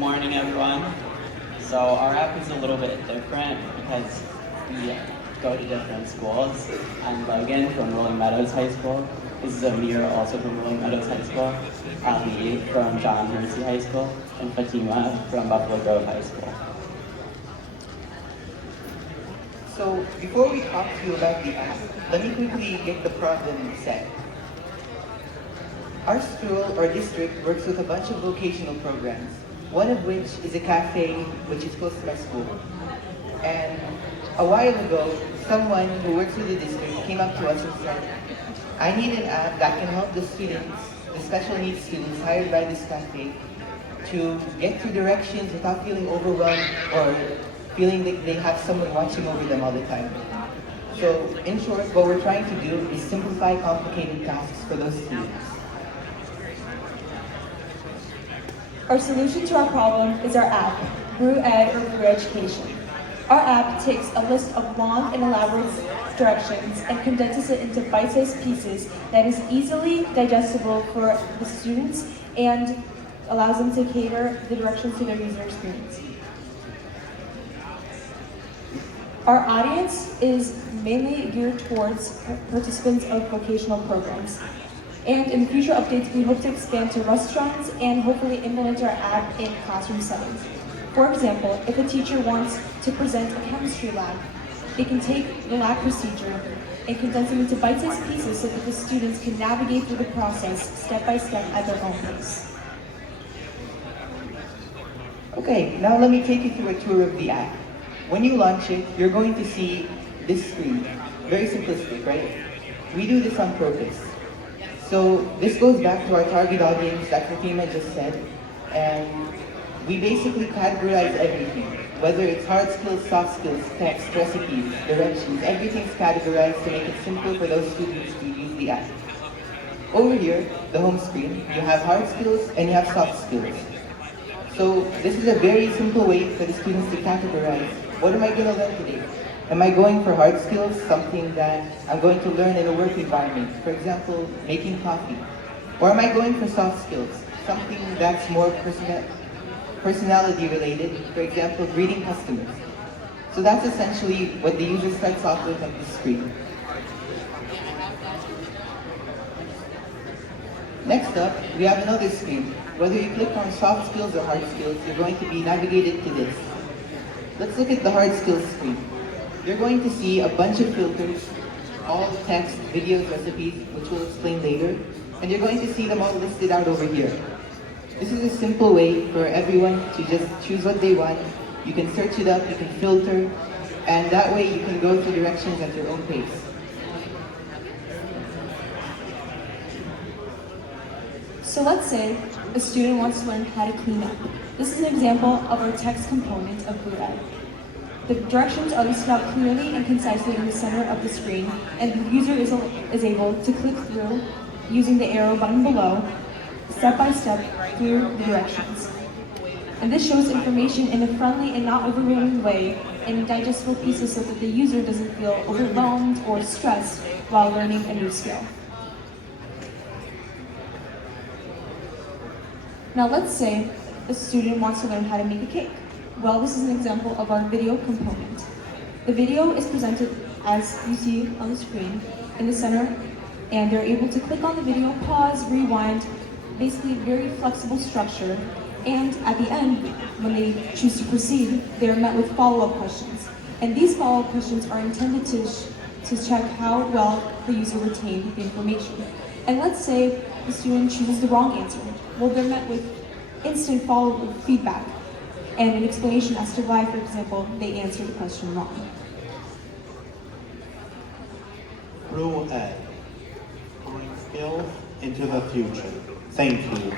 Good morning, everyone. So our app is a little bit different because we go to different schools. I'm Logan from Rolling Meadows High School. This is Amir, also from Rolling Meadows High School. Ali from John Hersey High School, and Fatima from Buffalo Grove High School. So before we talk to you about the app, let me quickly get the problem set. Our school or district works with a bunch of vocational programs, one of which is a cafe which is close to my school. And a while ago, someone who works with the district came up to us and said, I need an app that can help the students, the special needs students hired by this cafe, to get to directions without feeling overwhelmed or feeling that they have someone watching over them all the time. So, in short, what we're trying to do is simplify complicated tasks for those students. Our solution to our problem is our app, BrewEd or Brew Education. Our app takes a list of long and elaborate directions and condenses it into bite-sized pieces that is easily digestible for the students and allows them to cater the directions to their user experience. Our audience is mainly geared towards participants of vocational programs. And in future updates, we hope to expand to restaurants and hopefully implement our app in classroom settings. For example, if a teacher wants to present a chemistry lab, they can take the lab procedure and condense them into bite-sized pieces so that the students can navigate through the process step by step at their own pace. Okay, now let me take you through a tour of the app. When you launch it, you're going to see this screen. Very simplistic, right? We do this on purpose. So this goes back to our target audience that Fatima just said, and we basically categorize everything. Whether it's hard skills, soft skills, text, recipes, directions, everything's categorized to make it simple for those students to use the app. Over here, the home screen, you have hard skills and you have soft skills. So this is a very simple way for the students to categorize, what am I going to learn today? Am I going for hard skills, something that I'm going to learn in a work environment, for example, making coffee? Or am I going for soft skills, something that's more personality related, for example, greeting customers? So that's essentially what the user starts off with on the screen. Next up, we have another screen. Whether you click on soft skills or hard skills, you're going to be navigated to this. Let's look at the hard skills screen. You're going to see a bunch of filters, all text, videos, recipes, which we'll explain later, and you're going to see them all listed out over here. This is a simple way for everyone to just choose what they want. You can search it up, you can filter, and that way you can go through directions at your own pace. So let's say a student wants to learn how to clean up. This is an example of our text component of BrewEd. The directions are listed out clearly and concisely in the center of the screen, and the user is able to click through using the arrow button below, step by step through the directions. And this shows information in a friendly and not overwhelming way in digestible pieces so that the user doesn't feel overwhelmed or stressed while learning a new skill. Now let's say a student wants to learn how to make a cake. Well, this is an example of our video component. The video is presented as you see on the screen in the center, and they're able to click on the video, pause, rewind, basically very flexible structure. And at the end, when they choose to proceed, they're met with follow-up questions. And these follow-up questions are intended to check how well the user retained the information. And let's say the student chooses the wrong answer. Well, they're met with instant follow-up feedback and an explanation as to why, for example, they answered the question wrong. BrewEd, pulling skills into the future. Thank you.